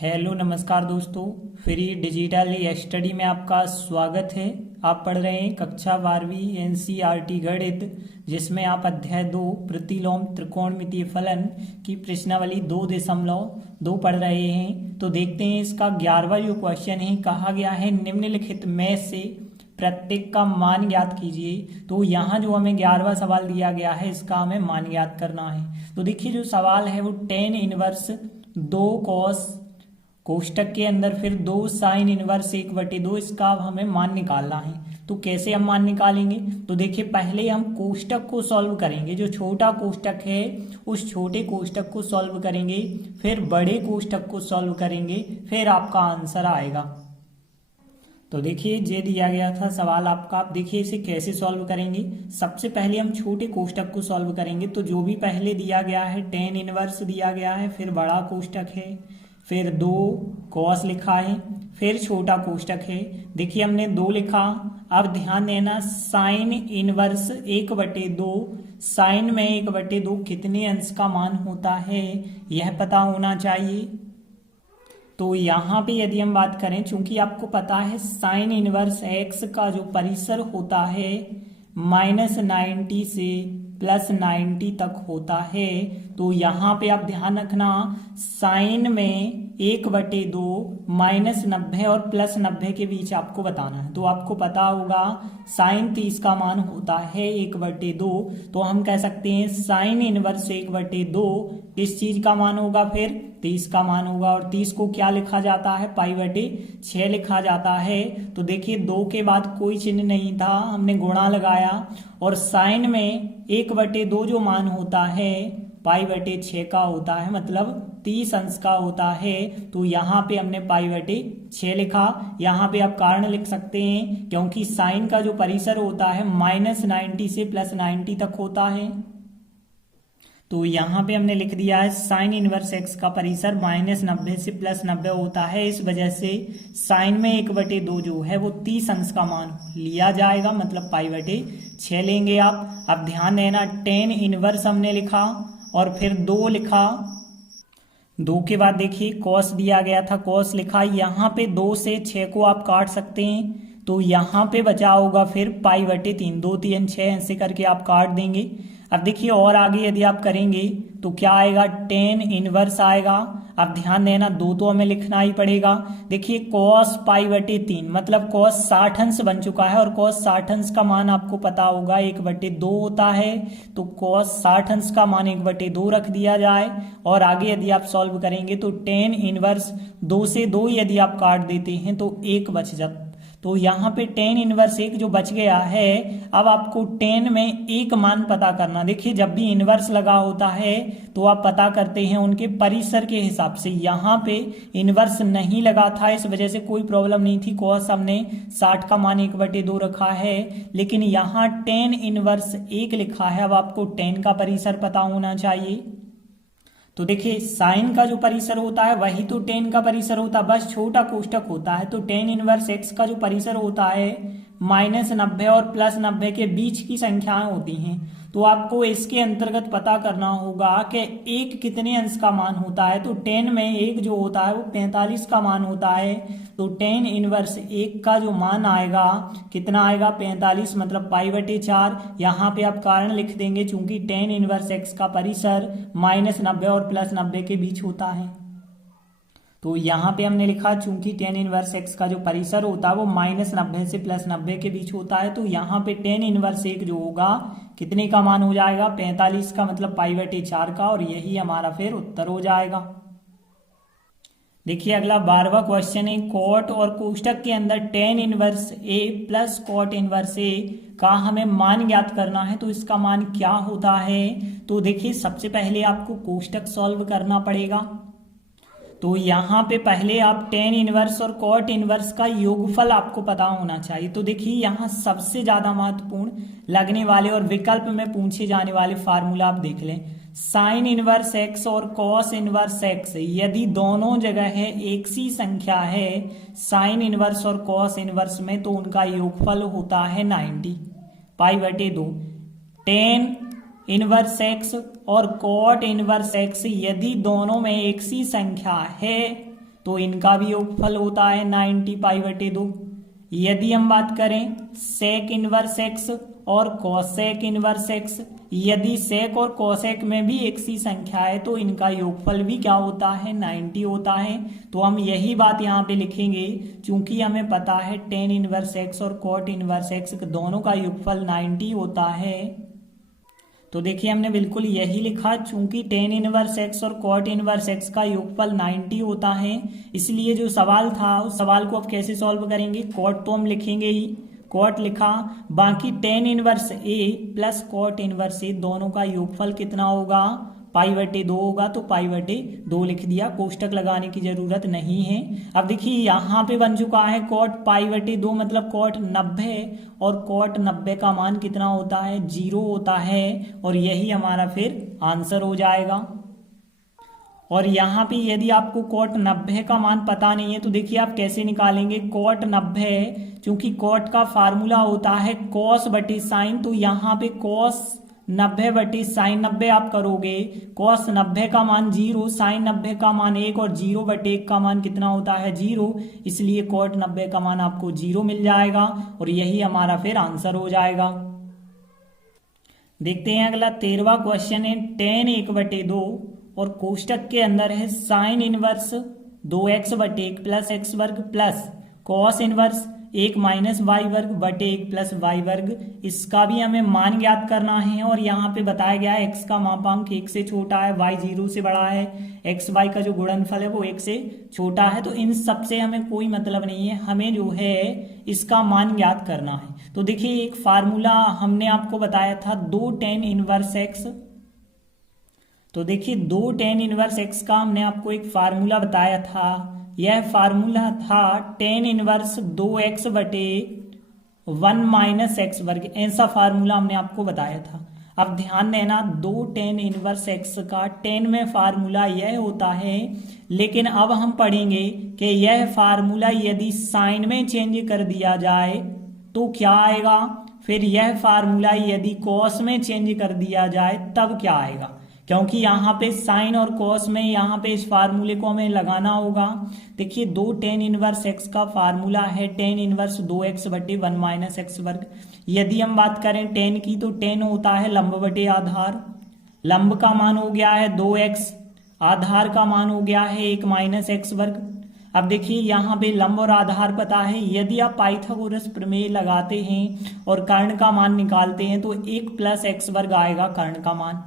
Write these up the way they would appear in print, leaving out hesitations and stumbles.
Hello नमस्कार दोस्तों, free digital study में आपका स्वागत है। आप पढ़ रहे हैं कक्षा 12वीं एनसीईआरटी गणित, जिसमें आप अध्याय 2 प्रतिलोम त्रिकोणमितीय फलन की प्रश्नावली 2.2 पढ़ रहे हैं। तो देखते हैं इसका 11वां जो क्वेश्चन है, कहा गया है निम्नलिखित में से प्रत्येक का मान ज्ञात कीजिए। तो यहाँ जो हमें 11वां सवाल दिया गया है, इसका हमें मान ज्ञात करना है। तो देखिए जो सवाल है वो tan इनवर्स 2 cos कोष्टक के अंदर फिर 2 साइन इनवर्स 1/2, इसका अब हमें मान निकालना है। तो कैसे हम मान निकालेंगे? तो देखिए पहले हम कोष्टक को सॉल्व करेंगे। जो छोटा कोष्टक है उस छोटे कोष्टक को सॉल्व करेंगे, फिर बड़े कोष्टक को सॉल्व करेंगे, फिर आपका आंसर आएगा। तो देखिए ये दिया गया था सवाल आपका। आप देखिए इसे कैसे सॉल्व करेंगे। सबसे पहले हम छोटे कोष्टक को सॉल्व करेंगे। तो जो भी पहले दिया गया है tan इनवर्स दिया गया है, फिर बड़ा कोष्टक है, फिर 2 cos लिखा है, फिर छोटा कोष्टक है। देखिए हमने 2 लिखा। अब ध्यान देना साइन इनवर्स 1/2, साइन में 1/2 कितने अंश का मान होता है यह पता होना चाहिए। तो यहाँ पे यदि हम बात करें, चूंकि आपको पता है साइन इनवर्स x का जो परिसर होता है -90 से +90 तक होता है। तो यहाँ पे आप ध्यान रखना साइन में 1/2 -90 और +90 के बीच आपको बताना है। तो आपको पता होगा साइन 30 का मान होता है 1/2। तो हम कह सकते हैं साइन इनवर्स 1/2 किस चीज का मान होगा? फिर 30 का मान होगा। और 30 को क्या लिखा जाता है? π/6 लिखा जाता है। तो देखिए 2 के बाद कोई चिन्ह नहीं था, हमने गुणा लगाया और साइन में 1/2 जो मान होता है π/6 का होता है, मतलब 30 अंश का होता है। तो यहाँ पे हमने π/6 लिखा। यहाँ पे आप कारण लिख सकते हैं, क्योंकि साइन का जो परिसर होता है -90 से +90 तक होता है। तो यहाँ पे हमने लिख दिया है साइन इनवर्स x का परिसर -90 से +90 होता है। इस वजह से साइन में 1/2 जो है वो 30 अंश का मान लिया जाएगा, मतलब π/6 लेंगे आप। अब ध्यान देना tan इनवर्स हमने लिखा और फिर 2 लिखा। 2 के बाद देखिए cos दिया गया था, cos लिखा। यहाँ पे 2 से 6 को आप काट सकते हैं, तो यहाँ पे बचा होगा फिर π/3। 2 3 6 ऐसे करके आप काट देंगे। अब देखिए और आगे यदि आप करेंगे तो क्या आएगा? tan इनवर्स आएगा। अब ध्यान देना 2 तो हमें लिखना ही पड़ेगा। देखिए cos π/3 मतलब cos 60 अंश बन चुका है, और cos 60 अंश का मान आपको पता होगा 1/2 होता है। तो cos 60 अंश का मान 1/2 रख दिया जाए। और आगे यदि आप सॉल्व करेंगे तो tan इनवर्स 2 से 2 यदि आप काट देते हैं तो 1 बच जाता। तो यहाँ पे tan इनवर्स 1 जो बच गया है। अब आपको tan में एक मान पता करना। देखिए जब भी इनवर्स लगा होता है तो आप पता करते हैं उनके परिसर के हिसाब से। यहाँ पे इनवर्स नहीं लगा था, इस वजह से कोई प्रॉब्लम नहीं थी। cos हमने 60 का मान 1/2 रखा है, लेकिन यहाँ tan इनवर्स 1 लिखा है। अब आपको tan का परिसर पता होना चाहिए। तो देखिए साइन का जो परिसर होता है वही तो tan का परिसर होता है, बस छोटा कोष्टक होता है। तो tan इनवर्स x का जो परिसर होता है -90 और +90 के बीच की संख्याएं होती हैं। तो आपको इसके अंतर्गत पता करना होगा कि 1 कितने अंश का मान होता है। तो tan में 1 जो होता है वो 45 का मान होता है। तो tan इनवर्स 1 का जो मान आएगा कितना आएगा? 45, मतलब π/4। यहाँ पे आप कारण लिख देंगे, चूंकि tan इनवर्स x का परिसर -90 और +90 के बीच होता है। तो यहाँ पे हमने लिखा चूंकि tan इनवर्स x का जो परिसर होता है वो -90 से +90 के बीच होता है। तो यहाँ पे tan इनवर्स 1 जो होगा कितने का मान हो जाएगा? 45 का, मतलब π/4 का। और यही हमारा फिर उत्तर हो जाएगा। देखिए अगला 12वां क्वेश्चन है, कॉट और कोष्टक के अंदर tan inverse a plus cot inverse a का हमें मान ज्ञात करना है। तो इसका मान क्या होता है? तो देखिए सबसे पहले आपको कोष्टक सॉल्व करना पड़ेगा। तो यहाँ पे पहले आप tan इनवर्स और कॉट इनवर्स का योगफल आपको पता होना चाहिए। तो देखिए यहाँ सबसे ज्यादा महत्वपूर्ण लगने वाले और विकल्प में पूछे जाने वाले फार्मूला आप देख लें। साइन इनवर्स x और कॉस इनवर्स x यदि दोनों जगह है एक सी संख्या है साइन इनवर्स और कॉस इनवर्स में, तो उनका योगफल होता है 90 π/2। tan इनवर्स एक्स और कॉट इनवर्स एक्स यदि दोनों में एक सी संख्या है तो इनका भी योगफल होता है 90 पाई बटे 2। यदि हम बात करें सेक इनवर्स एक्स और कोसेक इनवर्स एक्स, यदि सेक और कोसेक में भी एक सी संख्या है तो इनका योगफल भी क्या होता है 90 होता है। तो हम यही बात यहाँ पे लिखेंगे, चूंकि हमें पता है टेन इनवर्स एक्स और कोट इनवर्स एक्स दोनों का योगफल 90 होता है। तो देखिए हमने बिल्कुल यही लिखा, चूंकि टेन इनवर्स एक्स और कॉट इनवर्स एक्स का योगफल 90 होता है, इसलिए जो सवाल था उस सवाल को अब कैसे सॉल्व करेंगे। कॉट तो हम लिखेंगे ही, कॉट लिखा, बाकी टेन इनवर्स ए प्लस कॉट इनवर्स ए दोनों का योगफल कितना होगा, पाई बटे 2 होगा। तो पाई बटे 2 लिख दिया, कोष्टक लगाने की जरूरत नहीं है। अब देखिए यहाँ पे बन चुका है कॉट पाई बटे 2 मतलब कॉट 90, और कॉट 90 का मान कितना होता है 0 होता है, और यही हमारा फिर आंसर हो जाएगा। और यहाँ पे यदि आपको कॉट 90 का मान पता नहीं है तो देखिए आप कैसे निकालेंगे। कॉट 90, चूंकि कॉट का फार्मूला होता है कॉस बटे साइन, तो यहाँ पे कॉस 90 बटे साइन 90 आप करोगे, कॉस 90 का मान 0, साइन 90 का मान 1, और 0 बटे 1 का मान कितना होता है 0, इसलिए कॉट 90 का मान आपको 0 मिल जाएगा, और यही हमारा फिर आंसर हो जाएगा। देखते हैं अगला 13वां क्वेश्चन है, टेन 1/2 और कोष्टक के अंदर है साइन इनवर्स 2x बटे 1 प्लस एक्स वर्ग plus cos inverse 1 minus y वर्ग बटे 1 प्लस वाई वर्ग। इसका भी हमें मान ज्ञात करना है, और यहाँ पे बताया गया है x का मापांक 1 से छोटा है, y 0 से बड़ा है, x y का जो गुणनफल है वो 1 से छोटा है। तो इन सब से हमें कोई मतलब नहीं है, हमें जो है इसका मान ज्ञात करना है। तो देखिए एक फार्मूला हमने आपको बताया था 2 tan इनवर्स x। तो देखिए 2 tan इनवर्स x का हमने आपको एक फार्मूला बताया था, यह फार्मूला था tan इनवर्स 2x बटे 1 माइनस एक्स वर्ग, ऐसा फार्मूला हमने आपको बताया था। अब ध्यान देना 2 tan इनवर्स x का tan में फार्मूला यह होता है, लेकिन अब हम पढ़ेंगे कि यह फार्मूला यदि साइन में चेंज कर दिया जाए तो क्या आएगा, फिर यह फार्मूला यदि कॉस में चेंज कर दिया जाए तब क्या आएगा, क्योंकि यहाँ पे साइन और कॉस में यहाँ पे इस फार्मूले को हमें लगाना होगा। देखिए 2 tan इनवर्स x का फार्मूला है tan इनवर्स 2x बटे 1 माइनस एक्स वर्ग। यदि हम बात करें tan की तो tan होता है लंब बटे आधार, लंब का मान हो गया है 2x, आधार का मान हो गया है 1 माइनस एक्स वर्ग। अब देखिए यहाँ पे लंब और आधार पता है, यदि आप पाइथागोरस प्रमेय लगाते हैं और कर्ण का मान निकालते हैं तो 1 प्लस एक्स वर्ग आएगा कर्ण का मान।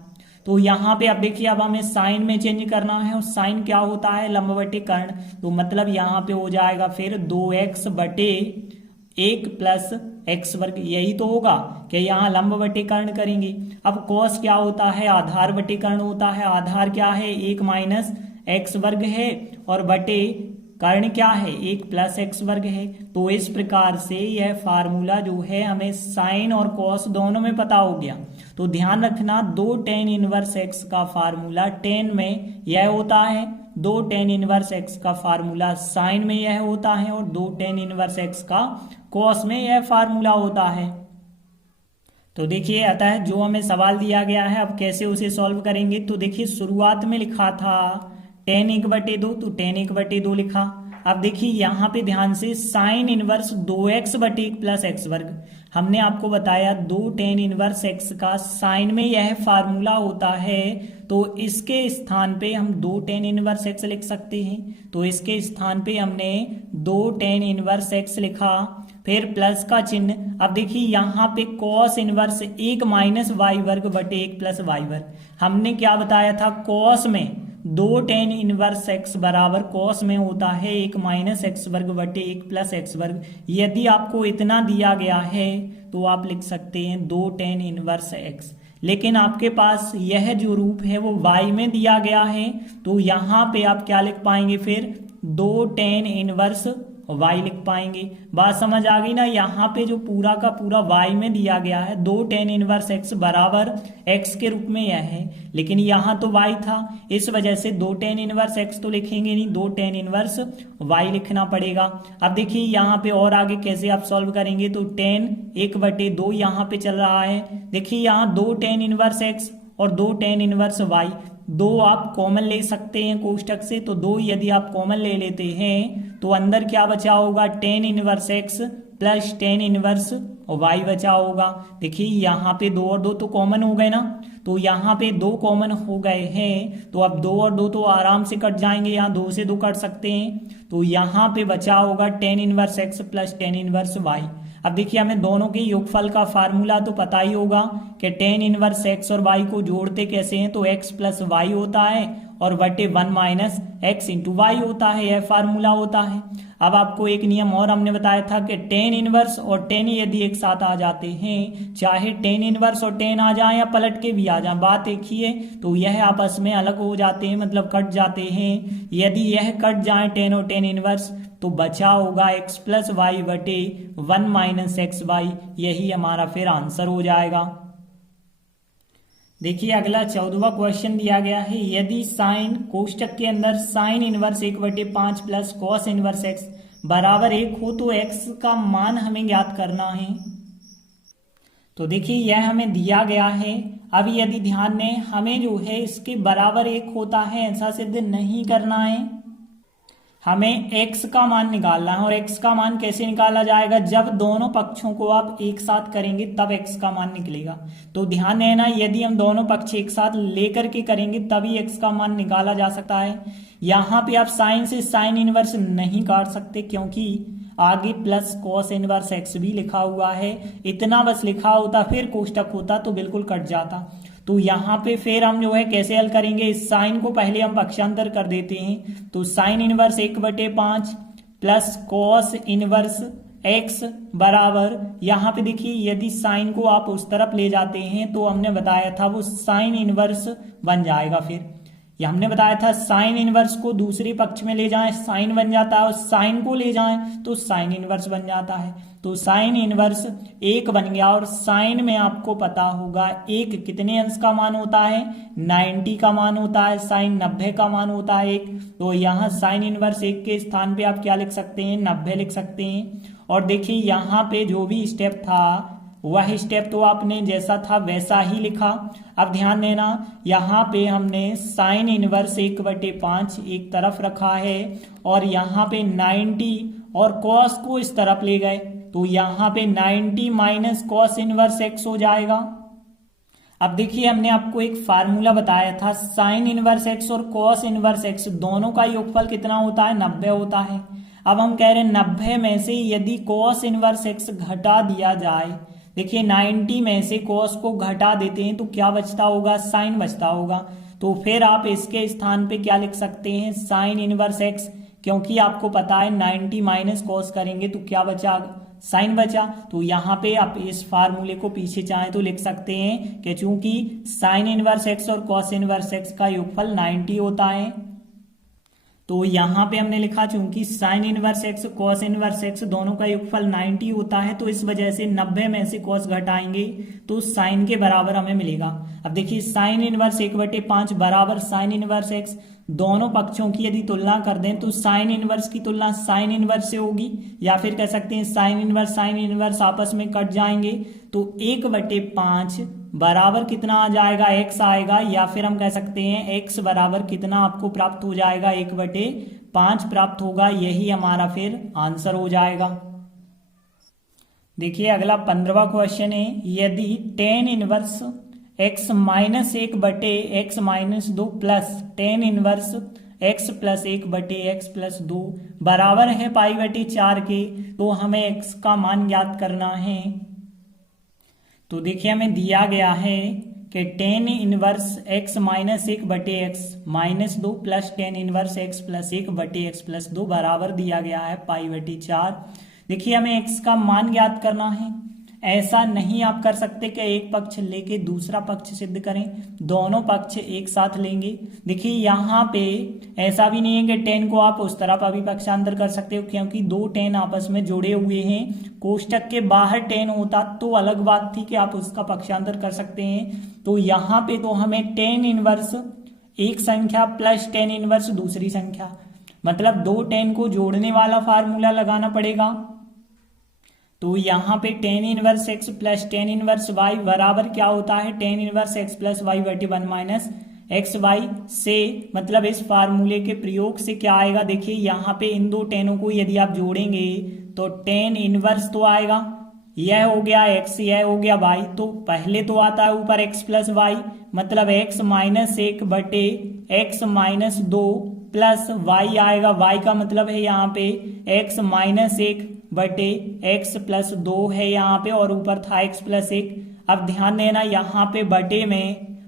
तो यहाँ पे अब देखिए अब हमें साइन में चेंज करना है, और साइन क्या होता है लंब बटे कर्ण, तो मतलब यहाँ पे हो जाएगा फिर 2x बटे 1 प्लस एक्स वर्ग। यही तो होगा कि यहाँ लंब बटे कर्ण करेंगे। अब कॉस क्या होता है आधार बटे कर्ण होता है, आधार क्या है 1 माइनस एक्स वर्ग है, और बटे कर्ण क्या है 1 प्लस एक्स वर्ग है। तो इस प्रकार से यह फार्मूला जो है हमें साइन और कॉस दोनों में पता हो गया। तो ध्यान रखना 2 tan इनवर्स x का फार्मूला tan में यह होता है, 2 tan इनवर्स x का फार्मूला साइन में यह होता है, और 2 tan इनवर्स x का कॉस में यह फार्मूला होता है। तो देखिए अतः जो हमें सवाल दिया गया है अब कैसे उसे सॉल्व करेंगे। तो देखिए शुरुआत में लिखा था tan 1/2, तो tan 1/2 लिखा। अब देखिए यहाँ पे ध्यान से साइन इनवर्स 2x बटे 1 प्लस एक्स वर्ग, हमने आपको बताया 2 tan इनवर्स x का साइन में यह फार्मूला होता है, तो इसके स्थान पे हम 2 tan इनवर्स x लिख सकते हैं। तो इसके स्थान पे हमने 2 tan इनवर्स x लिखा, फिर प्लस का चिन्ह। अब देखिए यहाँ पे कॉस इनवर्स 1 माइनस वाई वर्ग बटे 1 प्लस वाई वर्ग, हमने क्या बताया था कॉस में 2 tan इनवर्स x बराबर कॉस में होता है 1 माइनस एक्स वर्ग बटे 1 प्लस एक्स वर्ग। यदि आपको इतना दिया गया है तो आप लिख सकते हैं 2 tan इनवर्स x, लेकिन आपके पास यह जो रूप है वो y में दिया गया है, तो यहाँ पे आप क्या लिख पाएंगे फिर 2 tan इनवर्स y लिख पाएंगे। बात समझ आ गई ना, यहाँ पे जो पूरा का पूरा y में दिया गया है 2 tan इनवर्स x बराबर x के रूप में यह है, लेकिन यहाँ तो y था, इस वजह से 2 tan इनवर्स x तो लिखेंगे नहीं, 2 tan इनवर्स y लिखना पड़ेगा। अब देखिए यहाँ पे और आगे कैसे आप सॉल्व करेंगे, तो tan 1/2 यहाँ पे चल रहा है, देखिए यहाँ 2 tan इनवर्स x और 2 tan इनवर्स y, दो आप कॉमन ले सकते हैं कोष्टक से, तो दो यदि आप कॉमन ले लेते हैं तो अंदर क्या बचा होगा, tan inverse x plus tan inverse y बचा होगा। देखिए यहाँ पे दो और दो तो कॉमन हो गए ना, तो यहाँ पे दो कॉमन हो गए हैं, तो अब दो और दो तो आराम से कट जाएंगे, यहाँ दो से दो कट सकते हैं, तो यहाँ पे बचा होगा tan inverse x plus tan inverse y. अब देखिए हमें दोनों के योगफल का फार्मूला तो पता ही होगा कि टेन इनवर्स एक्स और वाई को जोड़ते कैसे हैं, तो एक्स प्लस वाई होता है और बटे one minus x into y होता है, यह फार्मूला होता है। अब आपको एक नियम और हमने बताया था कि टेन इनवर्स और टेन यदि एक साथ आ जाते हैं, चाहे टेन इनवर्स और टेन आ जाए या पलट के भी आ जाए, बात एक ही है, तो यह आपस में अलग हो जाते हैं, मतलब कट जाते हैं। यदि यह कट जाए टेन और टेन इनवर्स, तो बचा होगा एक्स प्लस वाई बटे वन माइनस एक्स वाई, यही हमारा फिर आंसर हो जाएगा। देखिए अगला 14वां क्वेश्चन दिया गया है, यदि साइन कोष्टक के अंदर sine inverse 1/5 plus cos inverse x बराबर 1 हो तो एक्स का मान हमें ज्ञात करना है। तो देखिए यह हमें दिया गया है। अब यदि ध्यान दें, हमें जो है इसके बराबर 1 होता है ऐसा सिद्ध नहीं करना है, हमें x का मान निकालना है। और x का मान कैसे निकाला जाएगा, जब दोनों पक्षों को आप एक साथ करेंगे तब x का मान निकलेगा। तो ध्यान देना, यदि हम दोनों पक्ष एक साथ लेकर के करेंगे तभी x का मान निकाला जा सकता है। यहाँ पे आप साइन से साइन इनवर्स नहीं काट सकते, क्योंकि आगे प्लस कॉस इनवर्स एक्स भी लिखा हुआ है। इतना बस लिखा होता फिर कोष्टक होता तो बिल्कुल कट जाता। तो यहाँ पे फिर हम जो है कैसे हल करेंगे, इस साइन को पहले हम पक्षांतर कर देते हैं, तो sine inverse 1/5 plus cos inverse x बराबर, यहाँ पे देखिए यदि साइन को आप उस तरफ ले जाते हैं तो हमने बताया था वो साइन इनवर्स बन जाएगा। फिर ये हमने बताया था साइन इनवर्स को दूसरे पक्ष में ले जाएं साइन बन जाता है, और साइन को ले जाएं तो साइन इनवर्स बन जाता है। तो साइन इनवर्स 1 बन गया, और साइन में आपको पता होगा 1 कितने अंश का मान होता है, 90 का मान होता है, साइन 90 का मान होता है 1। तो यहाँ साइन इनवर्स 1 के स्थान पे आप क्या लिख सकते हैं, 90 लिख सकते हैं। और देखिए यहाँ पे जो भी स्टेप था वह स्टेप तो आपने जैसा था वैसा ही लिखा। अब ध्यान देना, यहाँ पे हमने साइन इनवर्स 1/5 एक तरफ रखा है, और यहाँ पे 90 और कॉस को इस तरफ ले गए, तो यहाँ पे 90 माइनस कॉस इनवर्स एक्स हो जाएगा। अब देखिए हमने आपको एक फार्मूला बताया था, साइन इनवर्स एक्स और कॉस इनवर्स एक्स दोनों का योगफल कितना होता है, 90 होता है। अब हम कह रहे हैं 90 में से यदि कॉस इनवर्स एक्स घटा दिया जाए, देखिए 90 में से कॉस को घटा देते हैं तो क्या बचता होगा, साइन बचता होगा। तो फिर आप इसके स्थान पे क्या लिख सकते हैं, साइन इनवर्स एक्स, क्योंकि आपको पता है 90 माइनस कॉस करेंगे तो क्या बचा, साइन बचा। तो यहाँ पे आप इस फार्मूले को पीछे चाहें तो लिख सकते हैं कि चूंकि साइन इनवर्स एक्स और कॉस इनवर्स एक्स का योगफल 90 होता है, तो यहाँ पे हमने लिखा चूंकि sine inverse x cos inverse x दोनों का योगफल 90 होता है, तो इस वजह से 90 में से कॉस घटाएंगे तो साइन के बराबर हमें मिलेगा। अब देखिए साइन इनवर्स 1/5 बराबर साइन इनवर्स एक्स, दोनों पक्षों की यदि तुलना कर दें तो साइन इनवर्स की तुलना साइन इनवर्स से होगी, या फिर कह सकते हैं साइन इनवर्स आपस में कट जाएंगे, तो 1/5 बराबर कितना आ जाएगा, x आएगा, या फिर हम कह सकते हैं x बराबर कितना आपको प्राप्त हो जाएगा, 1/5 प्राप्त होगा, यही हमारा फिर आंसर हो जाएगा। देखिए अगला 15वां क्वेश्चन है, यदि tan inverse x minus 1/x minus 2 plus tan inverse x plus 1/x plus 2 बराबर है π/4 के, तो हमें x का मान ज्ञात करना है। तो देखिए हमें दिया गया है कि tan inverse x minus 1/x minus 2 plus tan inverse x plus 1/x plus 2 बराबर दिया गया है π/4। देखिए हमें x का मान ज्ञात करना है। ऐसा नहीं आप कर सकते कि एक पक्ष लेके दूसरा पक्ष सिद्ध करें, दोनों पक्ष एक साथ लेंगे। देखिए यहाँ पे ऐसा भी नहीं है कि tan को आप उस तरफ अभी पक्षांतर कर सकते हो, क्योंकि दो tan आपस में जुड़े हुए हैं। कोष्टक के बाहर tan होता तो अलग बात थी कि आप उसका पक्षांतर कर सकते हैं। तो यहाँ पे तो हमें tan इनवर्स एक संख्या प्लस tan इनवर्स दूसरी संख्या, मतलब दो tan को जोड़ने वाला फार्मूला लगाना पड़ेगा। तो यहाँ पे tan inverse x plus tan inverse y बराबर क्या होता है, tan inverse x plus y/1 minus x y से, मतलब इस फार्मूले के प्रयोग से क्या आएगा, देखिए यहाँ पे इन दो टेनों को यदि आप जोड़ेंगे तो टेन इनवर्स तो आएगा, यह हो गया एक्स, यह हो गया वाई, तो पहले तो आता है ऊपर एक्स प्लस वाई, मतलब एक्स माइनस एक बटे एक्स माइनस दो प्लस वाई आएगा, वाई का मतलब है यहाँ पे एक्स माइनस एक बटे एक्स प्लस दो है यहाँ पे, और ऊपर था एक्स प्लस एक। अब ध्यान देना यहाँ पे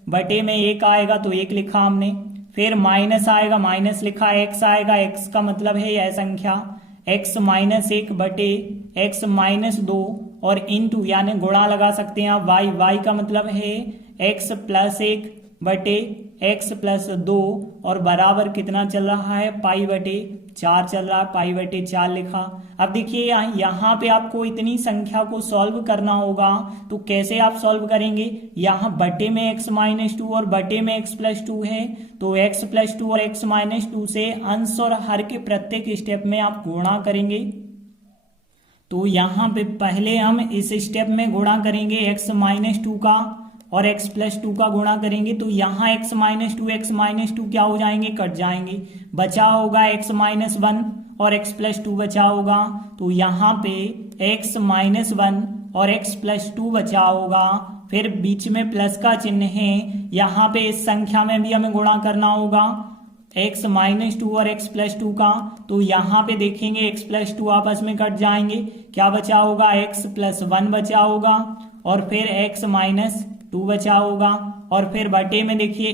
बटे में एक आएगा तो एक लिखा हमने, फिर माइनस आएगा, माइनस लिखा, एक्स आएगा, एक्स का मतलब है यह संख्या एक्स माइनस एक बटे एक्स माइनस दो, और इनटू यानी गुणा लगा सकते हैं आप वाई, वाई का मतलब है एक्स प्लस एक बटे एक्स प्लस दो, और बराबर कितना चल रहा है, पाई बटे चार चल रहा है, पाई बटे चार लिखा। अब देखिए यहाँ पे आपको इतनी संख्या को सॉल्व करना होगा, तो कैसे आप सॉल्व करेंगे, यहाँ बटे में एक्स माइनस टू और बटे में एक्स प्लस टू है, तो एक्स प्लस टू और एक्स माइनस टू से अंश और हर के प्रत्येक स्टेप में आप गुणा करेंगे। तो यहाँ पे पहले हम इस स्टेप में गुणा करेंगे एक्स माइनस टू का और x प्लस टू का गुणा करेंगे, तो यहाँ x माइनस टू क्या हो जाएंगे, कट जाएंगे, बचा होगा x माइनस वन और x प्लस टू बचा होगा, तो यहाँ पे x माइनस वन और x प्लस टू बचा होगा, फिर बीच में प्लस का चिन्ह है, यहाँ पे इस संख्या में भी हमें गुणा करना होगा x माइनस टू और x प्लस टू का, तो यहाँ पे देखेंगे x प्लस टू आपस में कट जाएंगे, क्या बचा होगा, x प्लस वन बचा होगा, और फिर x माइनस टू बचा होगा, और फिर बटे में देखिए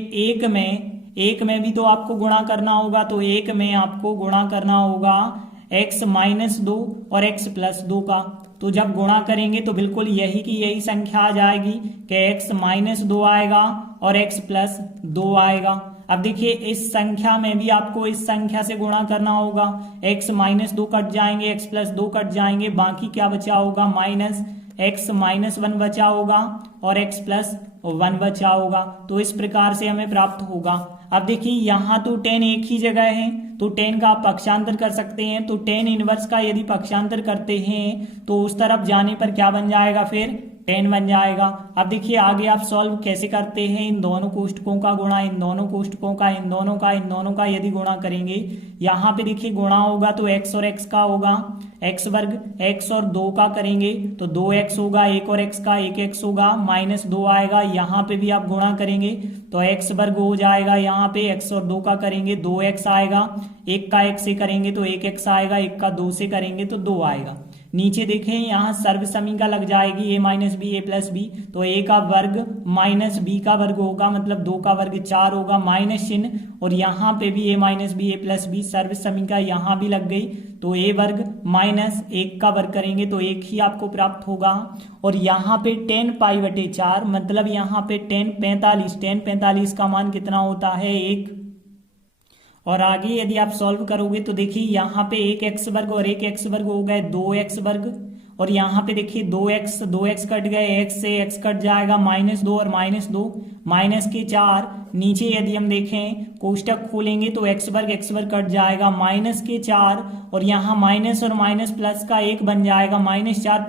एक में भी तो आपको गुणा करना होगा, तो एक में आपको गुणा करना होगा x माइनस दो और x प्लस दो का, तो जब गुणा करेंगे तो बिल्कुल यही की यही संख्या आ जाएगी कि x माइनस दो आएगा और x प्लस दो आएगा। अब देखिए इस संख्या में भी आपको इस संख्या से गुणा करना होगा, x माइनस दो कट जाएंगे, x प्लस दो कट जाएंगे, बाकी क्या बचा होगा, माइनस x माइनस वन बचा होगा और x प्लस वन बचा होगा, तो इस प्रकार से हमें प्राप्त होगा। अब देखिए यहाँ तो टेन एक ही जगह है, तो टेन का आप पक्षांतर कर सकते हैं, तो टेन इनवर्स का यदि पक्षांतर करते हैं तो उस तरफ जाने पर क्या बन जाएगा, फिर टेन बन जाएगा। अब देखिए आगे आप सॉल्व कैसे करते हैं, इन दोनों कोष्टकों का गुणा, इन दोनों कोष्टकों का, इन दोनों का यदि गुणा करेंगे, यहाँ पे देखिए गुणा होगा तो x और x का होगा, x वर्ग, x और दो का करेंगे तो 2x होगा, एक और x का 1x होगा, माइनस दो आएगा, यहाँ पे भी आप गुणा करेंगे तो x वर्ग हो जाएगा, यहाँ पे x और दो का करेंगे 2x आएगा, एक का 1 से करेंगे तो 1x आएगा, एक का 2 से करेंगे तो 2 आएगा। नीचे देखें यहाँ सर्व समीका लग जाएगी a minus B A plus b, तो a का वर्ग माइनस b का वर्ग होगा, मतलब 2 का वर्ग 4 होगा, माइनस चिन्ह, और यहाँ पे भी a minus B A plus B सर्व समीका यहाँ भी लग गई, तो a वर्ग माइनस 1 का वर्ग करेंगे तो 1 ही आपको प्राप्त होगा। और यहाँ पे 10 पाई बटे 4, मतलब यहाँ पे 10 45 का मान कितना होता है, 1। और आगे यदि आप सॉल्व करोगे तो देखिए यहाँ पे एक एक्स वर्ग और एक एक्स वर्ग हो गए 2x वर्ग, और यहाँ पे देखिए 2x कट गए, x से x कट जाएगा, माइनस 2 और माइनस 2 माइनस के 4, नीचे यदि हम देखें कोष्टक खोलेंगे तो x वर्ग कट जाएगा, माइनस के 4, और यहाँ माइनस और माइनस प्लस का 1 बन जाएगा, -4 +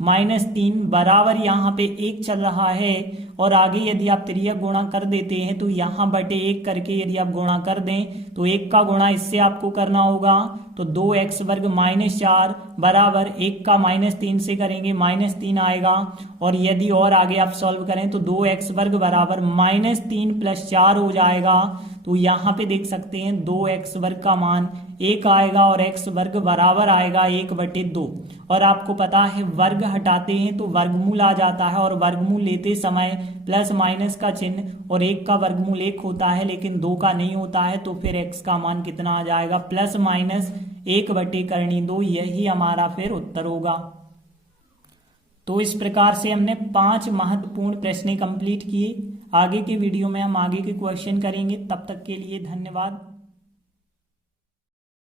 1 -3 बराबर यहाँ पे 1 चल रहा है। और आगे यदि आप तिर्यक गुणा कर देते हैं तो यहाँ बटे 1 करके यदि आप गुणा कर दें तो 1 का गुणा इससे आपको करना होगा, तो 2x वर्ग -4 बराबर 1 का -3 से करेंगे -3 आएगा। और यदि और आगे आप सॉल्व करें तो 2x वर्ग बराबर -3 + 4 हो जाएगा, तो यहाँ पे देख सकते हैं 2x वर्ग का मान 1 आएगा और x वर्ग बराबर आएगा 1/2। और आपको पता है वर्ग हटाते हैं तो वर्गमूल आ जाता है, और वर्गमूल लेते समय प्लस माइनस का चिन्ह, और 1 का वर्गमूल 1 होता है लेकिन 2 का नहीं होता है, तो फिर x का मान कितना आ जाएगा, +-1/2, यही हमारा फिर उत्तर होगा। तो इस प्रकार से हमने 5 महत्वपूर्ण प्रश्न कंप्लीट किए। आगे के वीडियो में हम आगे के क्वेश्चन करेंगे, तब तक के लिए धन्यवाद।